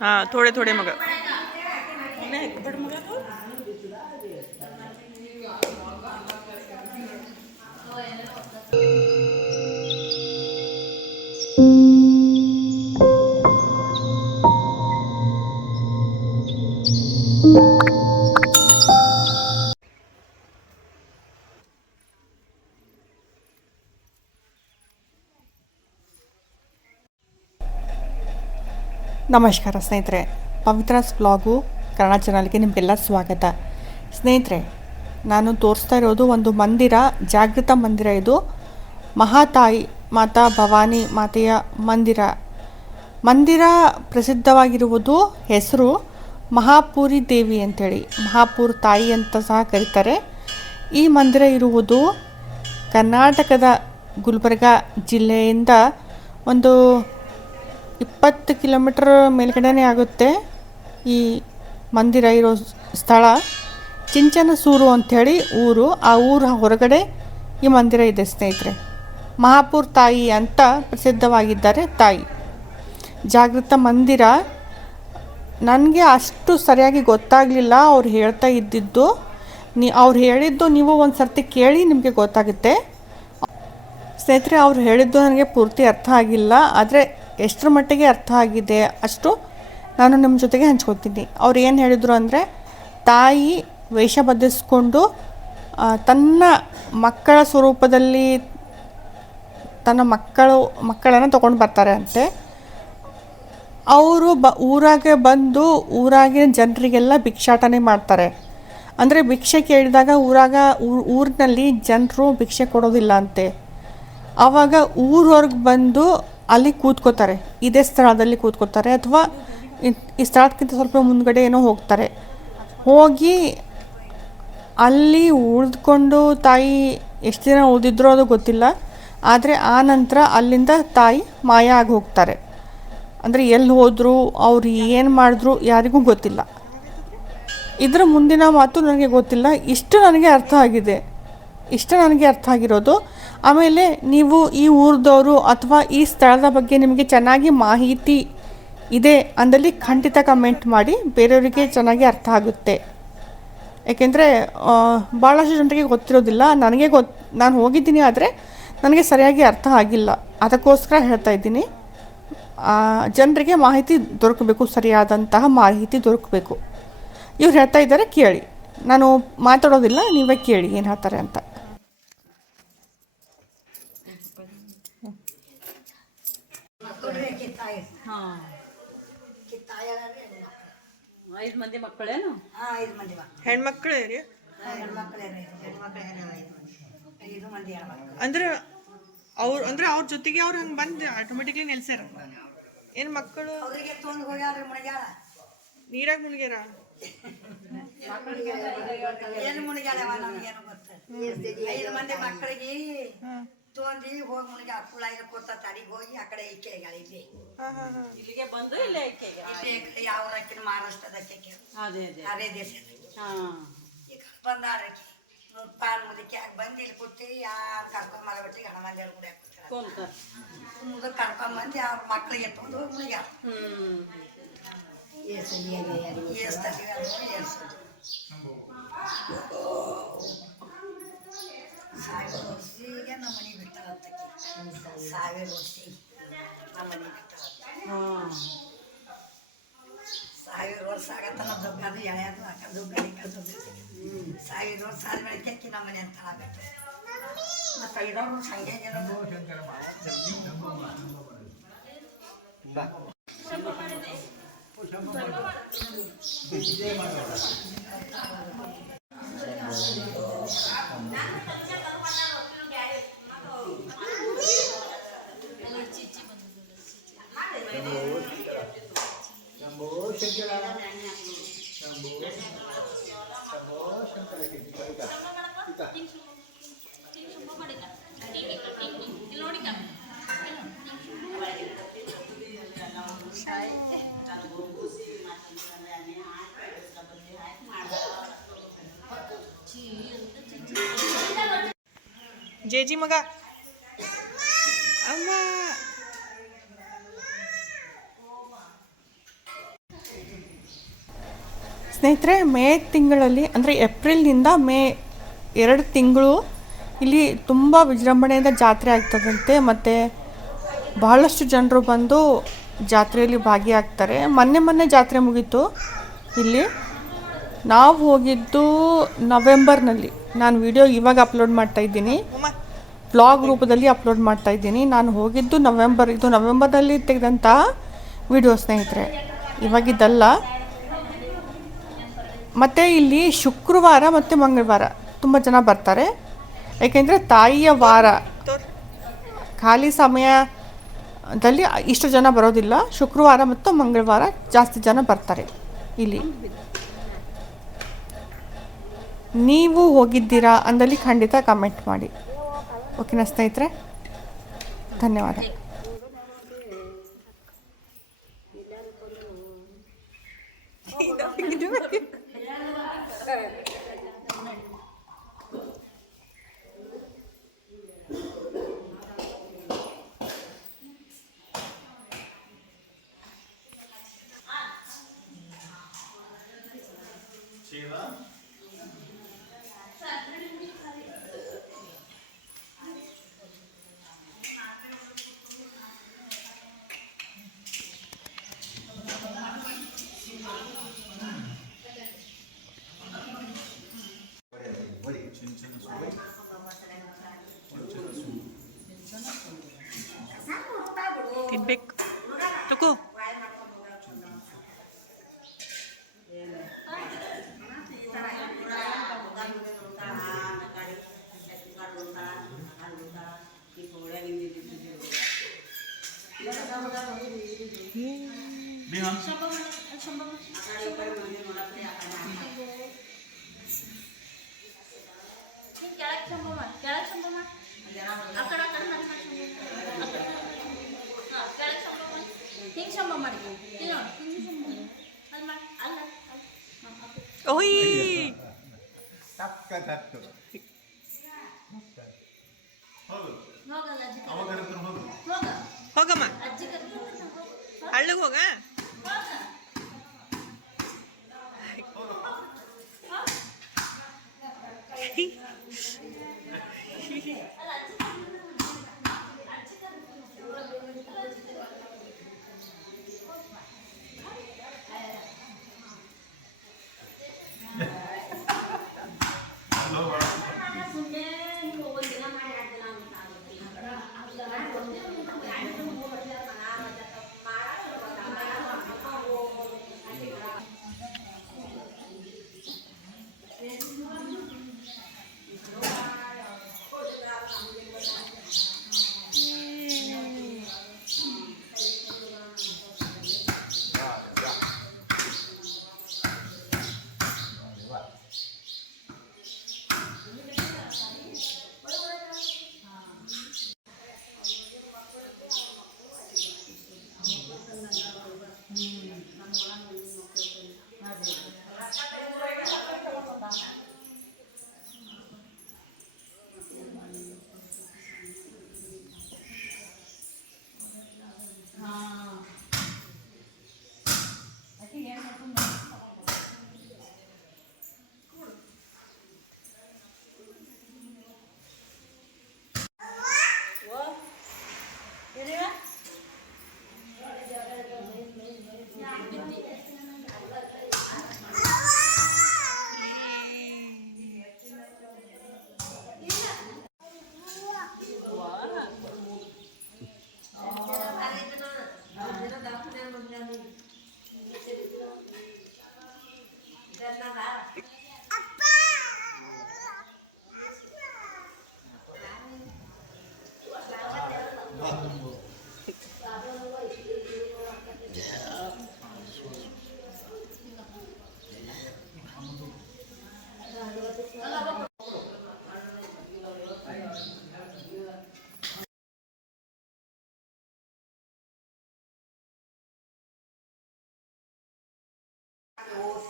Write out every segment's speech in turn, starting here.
हाँ थोड़े थोड़े मग ನಮಸ್ಕಾರ ಸ್ನೇಹಿತರೆ, ಪವಿತ್ರಾಸ್ ವ್ಲಾಗು ಕನ್ನಡ ಚಾನಲ್ಗೆ ನಿಮಗೆಲ್ಲ ಸ್ವಾಗತ. ಸ್ನೇಹಿತರೆ, ನಾನು ತೋರಿಸ್ತಾ ಇರೋದು ಒಂದು ಮಂದಿರ, ಜಾಗೃತ ಮಂದಿರ. ಇದು ಮಹಾತಾಯಿ ಮಾತಾ ಭವಾನಿ ಮಾತೆಯ ಮಂದಿರ ಪ್ರಸಿದ್ಧವಾಗಿರುವುದು ಹೆಸರು ಮಹಾಪೂರಿ ದೇವಿ ಅಂಥೇಳಿ, ಮಹಾಪೂರ್ ತಾಯಿ ಅಂತ ಸಹ ಕರೀತಾರೆ. ಈ ಮಂದಿರ ಇರುವುದು ಕರ್ನಾಟಕದ ಗುಲ್ಬರ್ಗ ಜಿಲ್ಲೆಯಿಂದ ಒಂದು 20 ಕಿಲೋಮೀಟರ್ ಮೇಲ್ಗಡೆನೇ ಆಗುತ್ತೆ. ಈ ಮಂದಿರ ಇರೋ ಸ್ಥಳ ಚಿಂಚನಸೂರು ಅಂಥೇಳಿ ಊರು. ಆ ಊರ ಹೊರಗಡೆ ಈ ಮಂದಿರ ಇದೆ ಸ್ನೇಹಿತರೆ. ಮಹಾಪೂರ್ ತಾಯಿ ಅಂತ ಪ್ರಸಿದ್ಧವಾಗಿದ್ದಾರೆ ತಾಯಿ. ಜಾಗೃತ ಮಂದಿರ ನನಗೆ ಅಷ್ಟು ಸರಿಯಾಗಿ ಗೊತ್ತಾಗಲಿಲ್ಲ. ಅವ್ರು ಹೇಳ್ತಾ ಇದ್ದಿದ್ದು ಅವ್ರು ಹೇಳಿದ್ದು ನೀವು ಒಂದು ಸರ್ತಿ ಕೇಳಿ ನಿಮಗೆ ಗೊತ್ತಾಗುತ್ತೆ ಸ್ನೇಹಿತರೆ. ಅವ್ರು ಹೇಳಿದ್ದು ನನಗೆ ಪೂರ್ತಿ ಅರ್ಥ ಆಗಿಲ್ಲ, ಆದರೆ ಎಷ್ಟರ ಮಟ್ಟಿಗೆ ಅರ್ಥ ಆಗಿದೆ ಅಷ್ಟು ನಾನು ನಿಮ್ಮ ಜೊತೆಗೆ ಹಂಚ್ಕೊತೀನಿ. ಅವ್ರು ಏನು ಹೇಳಿದರು ಅಂದರೆ, ತಾಯಿ ವೇಷ ಬದಲಿಸ್ಕೊಂಡು ತನ್ನ ಮಕ್ಕಳ ಸ್ವರೂಪದಲ್ಲಿ ತನ್ನ ಮಕ್ಕಳನ್ನು ತೊಗೊಂಡು ಬರ್ತಾರೆ ಅಂತೆ. ಅವರು ಊರಾಗೆ ಬಂದು ಊರಾಗಿನ ಜನರಿಗೆಲ್ಲ ಭಿಕ್ಷಾಟನೆ ಮಾಡ್ತಾರೆ. ಅಂದರೆ ಭಿಕ್ಷೆ ಕೇಳಿದಾಗ ಊರಿನಲ್ಲಿ ಜನರು ಭಿಕ್ಷೆ ಕೊಡೋದಿಲ್ಲ ಅಂತೆ. ಆವಾಗ ಊರವರೆಗೆ ಬಂದು ಅಲ್ಲಿ ಕೂತ್ಕೋತಾರೆ, ಇದೇ ಸ್ಥಳದಲ್ಲಿ ಕೂತ್ಕೋತಾರೆ, ಅಥವಾ ಈ ಸ್ಥಳಕ್ಕಿಂತ ಸ್ವಲ್ಪ ಮುಂದ್ಗಡೆ ಏನೋ ಹೋಗ್ತಾರೆ. ಹೋಗಿ ಅಲ್ಲಿ ಉಳಿದುಕೊಂಡು ತಾಯಿ ಎಷ್ಟು ದಿನ ಉಳಿದಿದ್ರೋ ಅದು ಗೊತ್ತಿಲ್ಲ. ಆದರೆ ಆ ನಂತರ ಅಲ್ಲಿಂದ ತಾಯಿ ಮಾಯ ಆಗಿ ಹೋಗ್ತಾರೆ. ಅಂದರೆ ಎಲ್ಲಿ ಹೋದರು, ಅವ್ರು ಏನು ಮಾಡಿದ್ರು ಯಾರಿಗೂ ಗೊತ್ತಿಲ್ಲ. ಇದರ ಮುಂದಿನ ಮಾತು ನನಗೆ ಗೊತ್ತಿಲ್ಲ. ಇಷ್ಟು ನನಗೆ ಅರ್ಥ ಆಗಿರೋದು. ಆಮೇಲೆ ನೀವು ಈ ಊರದವರು ಅಥವಾ ಈ ಸ್ಥಳದ ಬಗ್ಗೆ ನಿಮಗೆ ಚೆನ್ನಾಗಿ ಮಾಹಿತಿ ಇದೆ ಅಂದಲ್ಲಿ ಖಂಡಿತ ಕಮೆಂಟ್ ಮಾಡಿ, ಬೇರೆಯವರಿಗೆ ಚೆನ್ನಾಗಿ ಅರ್ಥ ಆಗುತ್ತೆ. ಏಕೆಂದರೆ ಭಾಳಷ್ಟು ಜನರಿಗೆ ಗೊತ್ತಿರೋದಿಲ್ಲ. ನಾನು ಹೋಗಿದ್ದೀನಿ, ಆದರೆ ನನಗೆ ಸರಿಯಾಗಿ ಅರ್ಥ ಆಗಿಲ್ಲ. ಅದಕ್ಕೋಸ್ಕರ ಹೇಳ್ತಾ ಇದ್ದೀನಿ, ಜನರಿಗೆ ಮಾಹಿತಿ ದೊರಕಬೇಕು, ಸರಿಯಾದಂತಹ ಮಾಹಿತಿ ದೊರಕಬೇಕು. ಇವ್ರು ಹೇಳ್ತಾ ಇದ್ದಾರೆ, ಕೇಳಿ. ನಾನು ಮಾತಾಡೋದಿಲ್ಲ, ನೀವೇ ಕೇಳಿ ಏನು ಹೇಳ್ತಾರೆ ಅಂತ. ಐದು ಮಂದಿ ಮಕ್ಕಳೇನು? ಹೆಣ್ಮಕ್ಳೇ ರೀ? ಅಂದ್ರೆ ಅವ್ರ ಜೊತೆಗೆ ಅವ್ರು ಹಂಗೆ ಬಂದು ಆಟೋಮೆಟಿಕ್ಲಿ ನೆಲೆಸ್ಯಾರ. ಏನು ಮಕ್ಕಳು ನೀರಾಗ ಮುಳುಗ್ಯಾರ? ಏನು ಮುಳುಗ್ಯಾಳವ ನಮಗೇನು ಗೊತ್ತ. 5 ಮಂದಿ ಮಕ್ಕಳಿಗೆ ತೊಂದಿ ಹೋಗಿ ಮುಳುಗಿ ಅಪ್ಪಳ ಕೂತ ತಡಿಗೆ ಹೋಗಿ ಆ ಕಡೆ ಈಕೆ ಇಲ್ಲಿಗೆ ಬಂದು ಇಲ್ಲೇ ಯಾವ ಅಕ್ಕಿನ ಮಹಾರಾಷ್ಟ್ರದಕ್ಕೆ ಅದೇ ದೇಶದ ಈ ಕಡೆ ಬಂದಾರಕ್ಕಿ ಮುಪ್ಪಾಲ್ ಮುದಕ್ಕೆ ಬಂದು ಇಲ್ಲಿ ಕೂತಿ ಯಾರು ಕರ್ಕೊಂಡ್ ಮಲಬಿಟ್ಟಿಗೆ ಹಣ ಮಂದಿ ಅವ್ರು ಕೂಡ ಮುದಕ್ ಕರ್ಕೊಂಡ್ ಬಂದು ಅವ್ರ ಮಕ್ಳಿಗೆ ಎತ್ಕೊಂಡು ಹೋಗಿ ಮುಳುಗ್ಯಾರ. ಸಾವಿರ ವರ್ಷಿಗೆ ನಮ್ಮ ಮನೆ ಬಿಟ್ಟಾರತ್ತಕ್ಕೆ. 1000 ವರ್ಷ ನಮ್ಮ ಮನೆ ಬಿಟ್ಟಾರ. 1000 ವರ್ಷ ಆಗತ್ತಲ್ಲ ದುಗ್ಗದು ಎಳೆಯದು ಅಕ್ಕ ದುಗ್ಗಡಿಕ ದುಗ್ಗಕ್ಕೆ 1000 ವರ್ಷ ಆದ್ಮೇಲೆ ಕೆಕ್ಕಿ ನಮ್ಮ ಮನೆ ಅಂತ ಬಿಟ್ಟು ಮತ್ತು 5 ವರ್ಷ ಹಂಗೆ ಜೇಜಿ ಮಗ ಅಮ್ಮ. ಸ್ನೇಹಿತರೆ, ಮೇ ತಿಂಗಳಲ್ಲಿ ಅಂದರೆ ಏಪ್ರಿಲ್ನಿಂದ ಮೇ 2 ತಿಂಗಳು ಇಲ್ಲಿ ತುಂಬ ವಿಜೃಂಭಣೆಯಿಂದ ಜಾತ್ರೆ ಆಗ್ತದಂತೆ. ಮತ್ತು ಬಹಳಷ್ಟು ಜನರು ಬಂದು ಜಾತ್ರೆಯಲ್ಲಿ ಭಾಗಿಯಾಗ್ತಾರೆ. ಮೊನ್ನೆ ಜಾತ್ರೆ ಮುಗೀತು ಇಲ್ಲಿ. ನಾವು ಹೋಗಿದ್ದು ನವೆಂಬರ್ನಲ್ಲಿ. ನಾನು ವಿಡಿಯೋ ಇವಾಗ ಅಪ್ಲೋಡ್ ಮಾಡ್ತಾಯಿದ್ದೀನಿ, ವ್ಲಾಗ್ ರೂಪದಲ್ಲಿ ಅಪ್ಲೋಡ್ ಮಾಡ್ತಾಯಿದ್ದೀನಿ. ನಾನು ಹೋಗಿದ್ದು ಇದು ನವೆಂಬರ್ನಲ್ಲಿ ತೆಗೆದಂಥ ವಿಡಿಯೋ ಸ್ನೇಹಿತರೆ, ಇವಾಗಿದ್ದಲ್ಲ. ಮತ್ತು ಇಲ್ಲಿ ಶುಕ್ರವಾರ ಮತ್ತು ಮಂಗಳವಾರ ತುಂಬ ಜನ ಬರ್ತಾರೆ. ಏಕೆಂದರೆ ತಾಯಿಯ ವಾರ, ಖಾಲಿ ಸಮಯದಲ್ಲಿ ಇಷ್ಟು ಜನ ಬರೋದಿಲ್ಲ. ಶುಕ್ರವಾರ ಮತ್ತು ಮಂಗಳವಾರ ಜಾಸ್ತಿ ಜನ ಬರ್ತಾರೆ ಇಲ್ಲಿ. ನೀವು ಹೋಗಿದ್ದೀರಾ ಅಂದಲ್ಲಿ ಖಂಡಿತ ಕಮೆಂಟ್ ಮಾಡಿ. ಓಕೆನಾ ಸ್ನೇಹಿತರೆ, ಧನ್ಯವಾದ. ತಿನ್ಬೇಕು ತಗೋ. ಓಯ್ ಹೋಗಮ್ಮ, ಹಳ್ಳಗೆ ಹೋಗ.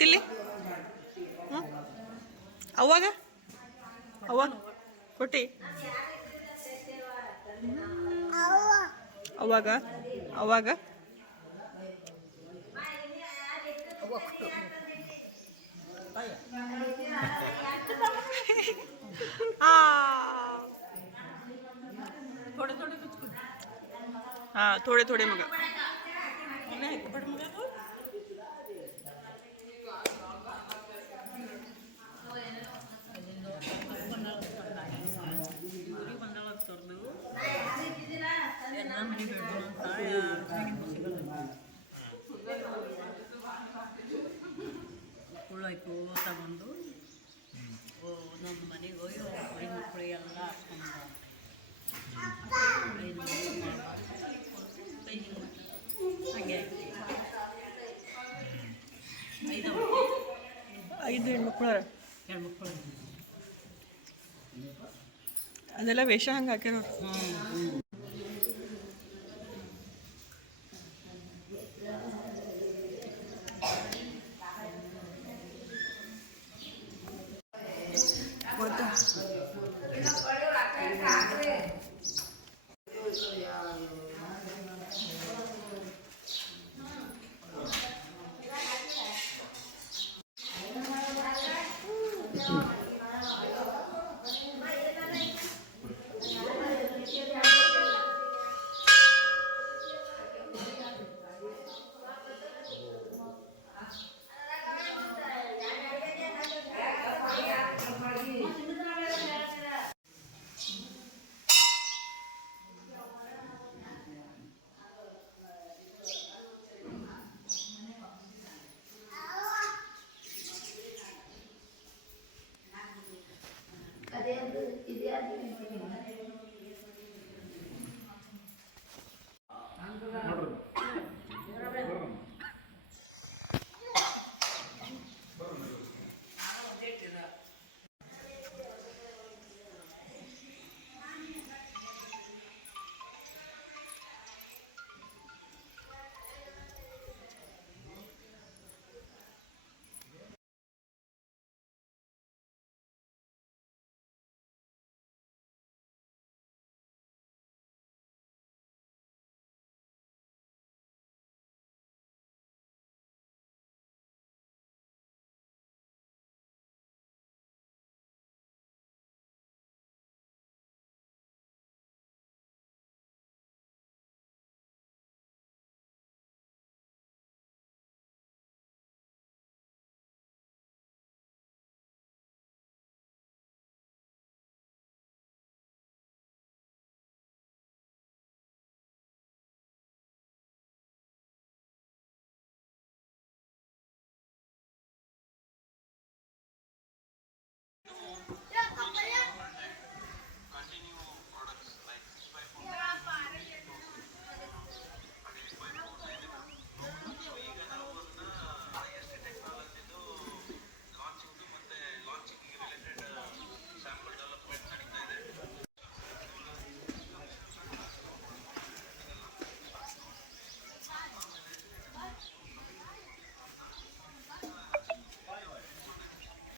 ತಿಲ್ಲಿ ಅವಾಗ ಕೊಟ್ಟಿ ಅವಾಗ ಅವಾಗ हाँ थोड़े थोड़े मगा ಕುಳ್ಳಾಯ್ತು ತಗೊಂಡು ನಮ್ಮ ಮನೆಗೆ ಹೋಗಿ ಕುಡಿ ಮಕ್ಕಳು ಎಲ್ಲ ಹಾಕ್ಕೊಂಡು ಹಾಗೆ ಐದು ಹೆಣ್ಮಕ್ಳು ಹೆಣ್ಮಕ್ಳು ಅದೆಲ್ಲ ವೇಷ ಹಂಗೆ ಹಾಕ್ಯಾರ ಗೊತ್ತಾ